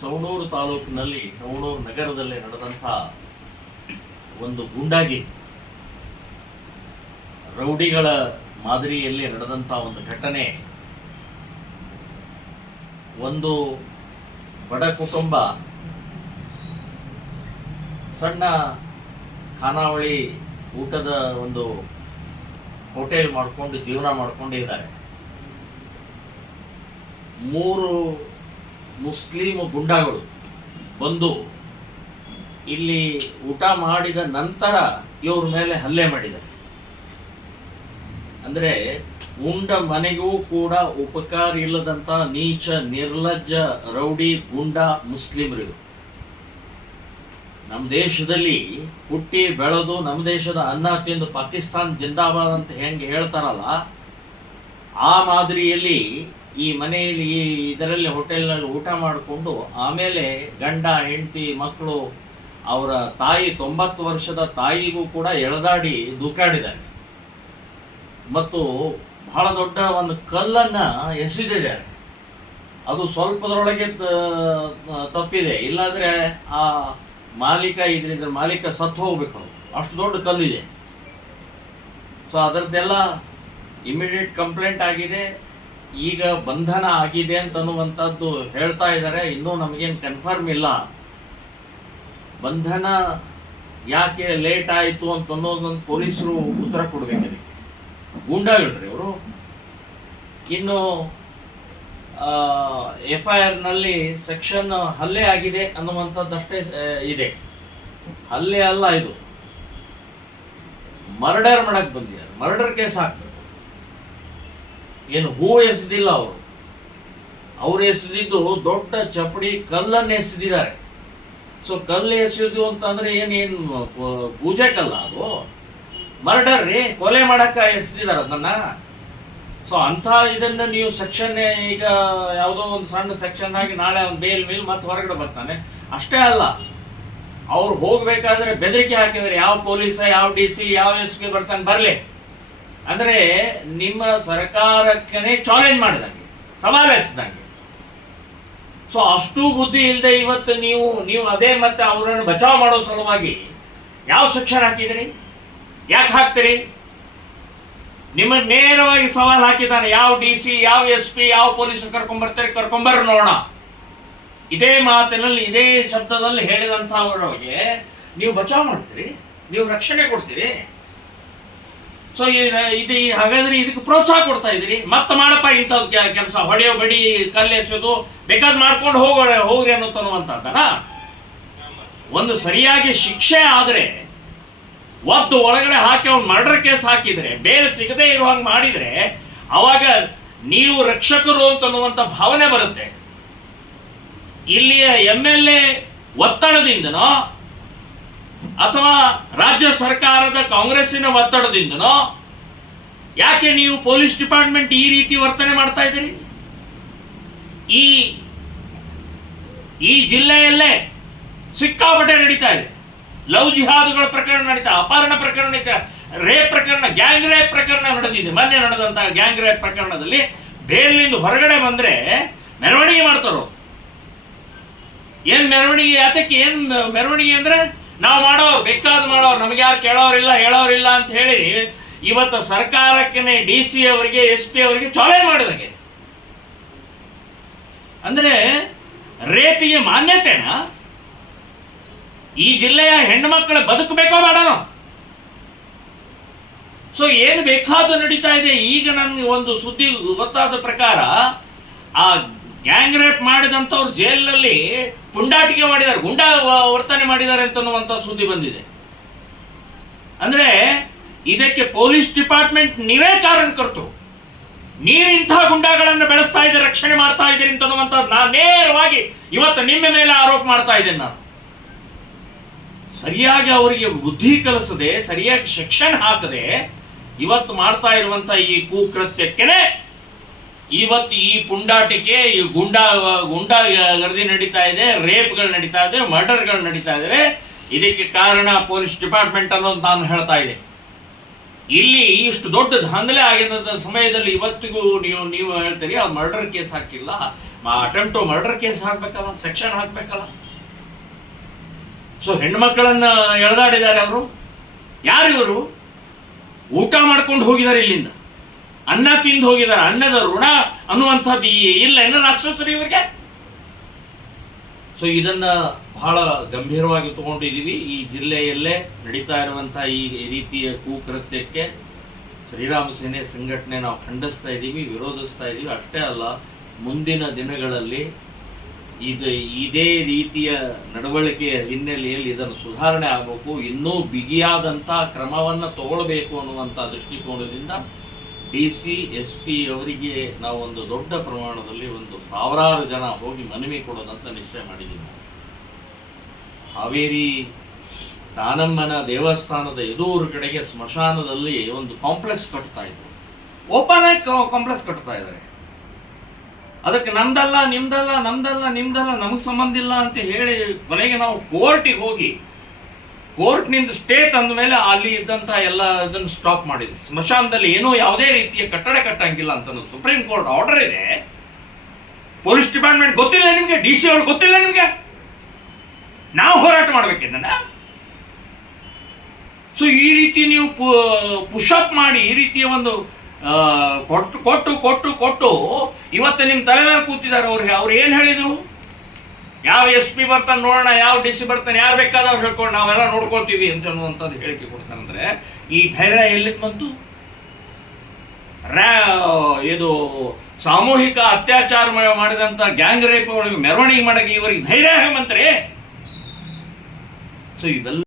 ಸವಣೂರು ತಾಲೂಕಿನಲ್ಲಿ, ಸವಣೂರು ನಗರದಲ್ಲಿ ನಡೆದಂಥ ಒಂದು ಗುಂಡಾಗಿ, ರೌಡಿಗಳ ಮಾದರಿಯಲ್ಲಿ ನಡೆದಂಥ ಒಂದು ಘಟನೆ. ಒಂದು ಬಡ ಕುಟುಂಬ, ಸಣ್ಣ ಖಾನಾವಳಿ ಊಟದ ಒಂದು ಹೋಟೆಲ್ ಮಾಡಿಕೊಂಡು, ಜೀವನ ಮಾಡ್ಕೊಂಡಿದ್ದಾರೆ. ಮೂರು ಮುಸ್ಲಿಂ ಗುಂಡಾಗಳು ಬಂದು ಇಲ್ಲಿ ಊಟ ಮಾಡಿದ ನಂತರ ಇವ್ರ ಮೇಲೆ ಹಲ್ಲೆ ಮಾಡಿದ್ದಾರೆ. ಅಂದ್ರೆ ಉಂಡ ಮನೆಗೂ ಕೂಡ ಉಪಕಾರ ಇಲ್ಲದಂತ ನೀಚ, ನಿರ್ಲಜ್ಜ, ರೌಡಿ, ಗುಂಡ ಮುಸ್ಲಿಮರಿಗೂ. ನಮ್ಮ ದೇಶದಲ್ಲಿ ಹುಟ್ಟಿ ಬೆಳೆದು ನಮ್ಮ ದೇಶದ ಅನ್ನ ತಿಂದು ಪಾಕಿಸ್ತಾನ್ ಜಿಂದಾಬಾದ್ ಅಂತ ಹೆಂಗೆ ಹೇಳ್ತಾರಲ್ಲ, ಆ ಮಾದರಿಯಲ್ಲಿ ಈ ಮನೆಯಲ್ಲಿ ಈ ಇದರಲ್ಲಿ ಹೋಟೆಲ್ನಲ್ಲಿ ಊಟ ಮಾಡಿಕೊಂಡು ಆಮೇಲೆ ಗಂಡ, ಹೆಂಡತಿ, ಮಕ್ಕಳು ಅವರ ತಾಯಿ ತೊಂಬತ್ತು ವರ್ಷದ ತಾಯಿಗೂ ಕೂಡ ಎಳೆದಾಡಿ ದೂಕಾಡಿದ್ದಾರೆ. ಮತ್ತು ಬಹಳ ದೊಡ್ಡ ಒಂದು ಕಲ್ಲನ್ನ ಎಸೆದಿದ್ದಾರೆ. ಅದು ಸ್ವಲ್ಪದರೊಳಗೆ ತಪ್ಪಿದೆ. ಇಲ್ಲಾಂದ್ರೆ ಆ ಮಾಲೀಕ ಇದ್ರಿಂದ ಮಾಲೀಕ ಸತ್ತು ಹೋಗ್ಬೇಕು. ಅಷ್ಟು ದೊಡ್ಡ ಕಲ್ಲಿದೆ. ಸೊ ಅದರದ್ದೆಲ್ಲ ಇಮಿಡಿಯೇಟ್ ಕಂಪ್ಲೇಂಟ್ ಆಗಿದೆ. ಈಗ ಬಂಧನ ಆಗಿದೆ ಅಂತ ಅನ್ನುವಂಥದ್ದು ಹೇಳ್ತಾ ಇದ್ದಾರೆ ಇನ್ನೂ ನಮಗೇನು ಕನ್ಫರ್ಮ್ ಇಲ್ಲ. ಬಂಧನ ಯಾಕೆ ಲೇಟ್ ಆಯಿತು ಅಂತ ಅನ್ನೋದೊಂದು ಪೊಲೀಸರು ಉತ್ತರ ಕೊಡ್ಬೇಕು ಅದಕ್ಕೆ ಗೂಂಡಾಗಳ್ರಿ ಅವರು ಇನ್ನು ಎಫ್ ಐ ಆರ್ನಲ್ಲಿ ಸೆಕ್ಷನ್ ಹಲ್ಲೆ ಆಗಿದೆ ಅನ್ನುವಂಥದ್ದಷ್ಟೇ ಇದೆ. ಹಲ್ಲೆ ಅಲ್ಲ ಇದು. ಮರ್ಡರ್ ಮಾಡಕ್ ಬಂದಿದ್ದಾರೆ. ಮರ್ಡರ್ ಕೇಸ್ ಹಾಕ್ಬೇಕು. ಏನು, ಹೂ ಎಸೆದಿಲ್ಲ ಅವರು. ಅವ್ರು ಎಸೆದಿದ್ದು ದೊಡ್ಡ ಚಪಡಿ ಕಲ್ಲನ್ನು ಎಸೆದಿದ್ದಾರೆ. ಸೊ ಕಲ್ಲು ಎಸೆಯೋದು ಅಂತಂದ್ರೆ ಏನೇನು ಪೂಜೆ ಕಲ್ಲ ಅದು. ಮರ್ಡರ್ ರೀ ಕೊಲೆ ಮಾಡಕ್ಕ ಎಸೆದಿದ್ದಾರೆ ಅದನ್ನ. ಸೊ ಅಂಥ ಇದನ್ನ ನೀವು ಸೆಕ್ಷನ್, ಈಗ ಯಾವುದೋ ಒಂದು ಸಣ್ಣ ಸೆಕ್ಷನ್ ಆಗಿ ನಾಳೆ ಅವ್ನು ಬೇಲ್ ಮೇಲೆ ಮತ್ತೆ ಹೊರಗಡೆ ಬರ್ತಾನೆ. ಅಷ್ಟೇ ಅಲ್ಲ, ಅವ್ರು ಹೋಗಬೇಕಾದ್ರೆ ಬೆದರಿಕೆ ಹಾಕಿದ್ರೆ ಯಾವ ಪೊಲೀಸ, ಯಾವ ಡಿ ಸಿ, ಯಾವ ಎಸ್ ಪಿ ಬರ್ತಾನೆ, ಬರಲಿ. ಅಂದ್ರೆ ನಿಮ್ಮ ಸರ್ಕಾರಕ್ಕೆ ಚಾಲೆಂಜ್ ಮಾಡಿದಂಗೆ ಸವಾಲ ಎಸ್ದಂಗೆ ಸೊ ಅಷ್ಟು ಬುದ್ಧಿ ಇಲ್ಲದೆ ಇವತ್ತು ನೀವು ನೀವು ಅದೇ ಮತ್ತೆ ಅವರನ್ನು ಬಚಾವ್ ಮಾಡೋ ಸಲುವಾಗಿ ಯಾವ ಶಿಕ್ಷಣ ಹಾಕಿದಿರಿ? ಯಾಕೆ ಹಾಕ್ತೀರಿ? ನಿಮ್ಮ ನೇರವಾಗಿ ಸವಾಲ್ ಹಾಕಿದ್ದಾನೆ, ಯಾವ ಡಿ ಸಿ, ಯಾವ ಎಸ್ ಪಿ, ಯಾವ ಪೊಲೀಸ್ ಕರ್ಕೊಂಡ್ಬರ್ತಾರೆ ಕರ್ಕೊಂಬರ್ರಿ ನೋಡೋಣ. ಇದೇ ಮಾತಿನಲ್ಲಿ, ಇದೇ ಶಬ್ದದಲ್ಲಿ ಹೇಳಿದಂಥವರಿಗೆ ನೀವು ಬಚಾವ್ ಮಾಡ್ತೀರಿ, ನೀವು ರಕ್ಷಣೆ ಕೊಡ್ತೀರಿ. ಸೊ ಇದು ಹಾಗಾದ್ರೆ ಇದಕ್ಕೆ ಪ್ರೋತ್ಸಾಹ ಕೊಡ್ತಾ ಇದ್ರಿ. ಮತ್ತೆ ಮಾಡಪ್ಪ ಇಂಥದ್ ಕೆಲಸ. ಹೊಡೆಯೋ ಬಡಿ ಕಲ್ಲೆಸೋದು ಬೇಕಾದ್ ಮಾಡ್ಕೊಂಡು ಹೋಗೋ, ಹೋಗ್ರಿ ಅನ್ನೋತನ್ನುವಂಥದ್ದನ ಒಂದು ಸರಿಯಾಗಿ ಶಿಕ್ಷೆ ಆದರೆ ಒತ್ತು ಒಳಗಡೆ ಹಾಕಿ, ಅವ್ನು ಮರ್ಡರ್ ಕೇಸ್ ಹಾಕಿದ್ರೆ, ಬೇರೆ ಸಿಗದೆ ಇರೋ ಹಂಗೆ ಮಾಡಿದ್ರೆ, ಅವಾಗ ನೀವು ರಕ್ಷಕರು ಅಂತನ್ನುವಂಥ ಭಾವನೆ ಬರುತ್ತೆ. ಇಲ್ಲಿಯ ಎಂ ಎಲ್ ಎ ಒತ್ತಡದಿಂದನೋ ಅಥವಾ ರಾಜ್ಯ ಸರ್ಕಾರದ ಕಾಂಗ್ರೆಸ್ಸಿನ ಒತ್ತಡದಿಂದನೋ? ಯಾಕೆ ನೀವು ಪೊಲೀಸ್ ಡಿಪಾರ್ಟ್ಮೆಂಟ್ ಈ ರೀತಿ ವರ್ತನೆ ಮಾಡ್ತಾ ಇದ್ದೀರಿ? ಈ ಈ ಜಿಲ್ಲೆಯಲ್ಲೇ ಸಿಕ್ಕಾಪಟ್ಟೆ ನಡೀತಾ ಇದೆ. ಲವ್ ಜಿಹಾದುಗಳ ಪ್ರಕರಣ ನಡೀತಾ, ಅಪಹರಣ ಪ್ರಕರಣ ನಡೀತಾ, ರೇಪ್ ಪ್ರಕರಣ, ಗ್ಯಾಂಗ್ ರೇಪ್ ಪ್ರಕರಣ ನಡೆದಿದೆ. ಮೊನ್ನೆ ನಡೆದಂತಹ ಗ್ಯಾಂಗ್ ರೇಪ್ ಪ್ರಕರಣದಲ್ಲಿ ಬೇಲ್ನಿಂದ ಹೊರಗಡೆ ಬಂದ್ರೆ ಮೆರವಣಿಗೆ ಮಾಡ್ತಾರೋ? ಏನ್ ಮೆರವಣಿಗೆ ಅದಕ್ಕೆ ಏನ್ ಮೆರವಣಿಗೆ ಅಂದ್ರೆ? ನಾವು ಮಾಡೋ, ಬೇಕಾದ್ ಮಾಡೋ, ನಮ್ಗೆ ಯಾರು ಕೇಳೋರಿಲ್ಲ, ಹೇಳೋರಿಲ್ಲ ಅಂತ ಹೇಳಿ ಇವತ್ತು ಸರ್ಕಾರಕ್ಕೆ ಡಿ ಸಿ ಅವರಿಗೆ ಎಸ್ ಪಿ ಅವರಿಗೆ ಚಾಲೆಂಜ್ ಮಾಡಿದಂಗೆ. ಅಂದ್ರೆ ರೇಪಿಗೆ ಮಾನ್ಯತೆನಾ? ಈ ಜಿಲ್ಲೆಯ ಹೆಣ್ಮಕ್ಳ ಬದುಕಬೇಕೋ ಮಾಡೋಣ ಸೊ ಏನು ಬೇಕಾದ ನಡೀತಾ ಇದೆ? ಈಗ ನನ್ಗೆ ಒಂದು ಸುದ್ದಿ ಗೊತ್ತಾದ ಪ್ರಕಾರ, ಆ ಗ್ಯಾಂಗ್ ರೇಪ್ ಮಾಡಿದಂಥವ್ರು ಜೈಲಲ್ಲಿ ಪುಂಡಾಟಿಕೆ ಮಾಡಿದ್ದಾರೆ, ಗುಂಡಾ ವರ್ತನೆ ಮಾಡಿದ್ದಾರೆ ಅಂತನ್ನುವಂಥ ಸುದ್ದಿ ಬಂದಿದೆ. ಅಂದ್ರೆ ಇದಕ್ಕೆ ಪೊಲೀಸ್ ಡಿಪಾರ್ಟ್ಮೆಂಟ್ ನೀವೇ ಕಾರಣಕರ್ತರು. ನೀವು ಇಂಥ ಗುಂಡಾಗಳನ್ನು ಬೆಳೆಸ್ತಾ ಇದ್ದೀರಿ, ರಕ್ಷಣೆ ಮಾಡ್ತಾ ಇದ್ದೀರಿ ಅಂತನ್ನುವಂಥದ್ದು ನಾನು ನೇರವಾಗಿ ಇವತ್ತು ನಿಮ್ಮ ಮೇಲೆ ಆರೋಪ ಮಾಡ್ತಾ ಇದ್ದೇನೆ ನಾನು. ಸರಿಯಾಗಿ ಅವರಿಗೆ ಬುದ್ಧಿ ಕಲಿಸದೆ, ಸರಿಯಾಗಿ ಶಿಕ್ಷಣ ಹಾಕದೆ, ಇವತ್ತು ಮಾಡ್ತಾ ಇರುವಂಥ ಈ ಕುಕೃತ್ಯಕ್ಕೆನೆ ಇವತ್ತು ಈ ಪುಂಡಾಟಿಕೆ, ಈ ಗುಂಡಾ ಗುಂಡಾ ಗರ್ದಿ ನಡೀತಾ ಇದೆ, ರೇಪ್ಗಳು ನಡೀತಾ ಇದೆ, ಮರ್ಡರ್ಗಳು ನಡೀತಾ ಇದಾವೆ. ಇದಕ್ಕೆ ಕಾರಣ ಪೊಲೀಸ್ ಡಿಪಾರ್ಟ್ಮೆಂಟ್ ಅನ್ನೋದು ನಾನು ಹೇಳ್ತಾ ಇದೆ ಇಲ್ಲಿ ಇಷ್ಟು ದೊಡ್ಡ ದಾಂಧಲೆ ಆಗಿದ್ದಂಥ ಸಮಯದಲ್ಲಿ ಇವತ್ತಿಗೂ ನೀವು ನೀವು ಹೇಳ್ತೀರಿ, ಆ ಮರ್ಡರ್ ಕೇಸ್ ಹಾಕಿಲ್ಲ. ಅಟೆಂಪ್ಟ್ ಮರ್ಡರ್ ಕೇಸ್ ಹಾಕ್ಬೇಕಲ್ಲ, ಸೆಕ್ಷನ್ ಹಾಕ್ಬೇಕಲ್ಲ. ಸೊ ಹೆಣ್ಮಕ್ಳನ್ನ ಎಳೆದಾಡಿದ್ದಾರೆ ಅವರು. ಯಾರು ಇವರು? ಊಟ ಮಾಡ್ಕೊಂಡು ಹೋಗಿದ್ದಾರೆ ಇಲ್ಲಿಂದ. ಅನ್ನ ತಿಂದು ಹೋಗಿದ್ದಾರೆ, ಅನ್ನದ ಋಣ ಅನ್ನುವಂಥದ್ದು ಇಲ್ಲ ಏನೋ ರಾಕ್ಷಸರು ಇವರಿಗೆ ಸೊ ಇದನ್ನ ಬಹಳ ಗಂಭೀರವಾಗಿ ತಗೊಂಡಿದ್ದೀವಿ. ಈ ಜಿಲ್ಲೆಯಲ್ಲೇ ನಡೀತಾ ಇರುವಂತಹ ಈ ರೀತಿಯ ಕುಕೃತ್ಯಕ್ಕೆ ಶ್ರೀರಾಮ ಸೇನೆ ಸಂಘಟನೆ ನಾವು ಖಂಡಿಸ್ತಾ ಇದ್ದೀವಿ, ವಿರೋಧಿಸ್ತಾ ಇದ್ದೀವಿ. ಅಷ್ಟೇ ಅಲ್ಲ, ಮುಂದಿನ ದಿನಗಳಲ್ಲಿ ಇದು ಇದೇ ರೀತಿಯ ನಡವಳಿಕೆಯ ಹಿನ್ನೆಲೆಯಲ್ಲಿ ಇದನ್ನು ಸುಧಾರಣೆ ಆಗಬೇಕು. ಇನ್ನೂ ಬಿಗಿಯಾದಂಥ ಕ್ರಮವನ್ನು ತಗೊಳ್ಬೇಕು ಅನ್ನುವಂಥ ದೃಷ್ಟಿಕೋನದಿಂದ ಡಿ ಸಿ, ಎಸ್ ಪಿ ಅವರಿಗೆ ನಾವು ಒಂದು ದೊಡ್ಡ ಪ್ರಮಾಣದಲ್ಲಿ ಒಂದು ಸಾವಿರಾರು ಜನ ಹೋಗಿ ಮನವಿ ಕೊಡೋದಂತ ನಿಶ್ಚಯ ಮಾಡಿದ್ದೀವಿ. ಹಾವೇರಿ, ದಾನಮ್ಮನ ದೇವಸ್ಥಾನದ ಎದುರು ಕಡೆಗೆ ಸ್ಮಶಾನದಲ್ಲಿ ಒಂದು ಕಾಂಪ್ಲೆಕ್ಸ್ ಕಟ್ತಾ ಇದ್ರು ಓಪನ್ ಆಗಿ ಕಾಂಪ್ಲೆಕ್ಸ್ ಕಟ್ತಾ ಇದ್ದಾರೆ ಅದಕ್ಕೆ ನಮ್ದಲ್ಲ ನಿಮ್ದಲ್ಲ ನಮ್ದಲ್ಲ ನಿಮ್ದಲ್ಲ, ನಮಗೆ ಸಂಬಂಧ ಇಲ್ಲ ಅಂತ ಹೇಳಿ ಕೊನೆಗೆ ನಾವು ಕೋರ್ಟಿಗೆ ಹೋಗಿ ಕೋರ್ಟ್ನಿಂದ ಸ್ಟೇ ತಂದ ಮೇಲೆ ಅಲ್ಲಿ ಇದ್ದಂತ ಎಲ್ಲ ಇದನ್ನು ಸ್ಟಾಪ್ ಮಾಡಿದ್ರು. ಸ್ಮಶಾನದಲ್ಲಿ ಏನೋ ಯಾವುದೇ ರೀತಿಯ ಕಟ್ಟಡ ಕಟ್ಟಂಗಿಲ್ಲ ಅಂತ ಸುಪ್ರೀಂ ಕೋರ್ಟ್ ಆರ್ಡರ್ ಇದೆ. ಪೊಲೀಸ್ ಡಿಪಾರ್ಟ್ಮೆಂಟ್ ಗೊತ್ತಿಲ್ಲ ನಿಮಗೆ ಡಿ ಸಿ ಅವ್ರಿಗೆ ಗೊತ್ತಿಲ್ಲ ನಿಮಗೆ. ನಾವು ಹೋರಾಟ ಮಾಡ್ಬೇಕಿದ್ದನ್ನ ಸೊ ಈ ರೀತಿ ನೀವು ಪುಷಪ್ ಮಾಡಿ ಈ ರೀತಿಯ ಒಂದು ಕೊಟ್ಟು ಕೊಟ್ಟು ಕೊಟ್ಟು ಕೊಟ್ಟು ಇವತ್ತು ನಿಮ್ಮ ತಲೆ ಮೇಲೆ ಕೂತಿದ್ದಾರೆ ಅವ್ರಿಗೆ ಅವ್ರು ಏನು ಹೇಳಿದ್ರು? ಯಾವ ಎಸ್ ಪಿ ಬರ್ತಾನೆ ನೋಡೋಣ, ಯಾವ ಡಿ ಸಿ ಬರ್ತಾನೆ, ಯಾರು ಬೇಕಾದವ್ರು ಹೇಳ್ಕೊಂಡು ನಾವೆಲ್ಲ ನೋಡ್ಕೊಳ್ತೀವಿ ಅಂತ ಅನ್ನುವಂಥದ್ದು ಹೇಳಿಕೆ ಕೊಡ್ತಾನಂದ್ರೆ ಈ ಧೈರ್ಯ ಎಲ್ಲಿ ಬಂತು? ರ್ಯಾ ಇದು ಸಾಮೂಹಿಕ ಅತ್ಯಾಚಾರ ಮಾಡಿದಂಥ ಗ್ಯಾಂಗ್ ರೇಪ್ ಮೆರವಣಿಗೆ ಮಾಡಕ್ಕೆ ಇವರಿಗೆ ಧೈರ್ಯ ಹೇಮಂತ್ರಿ. ಸೊ ಇವೆಲ್ಲ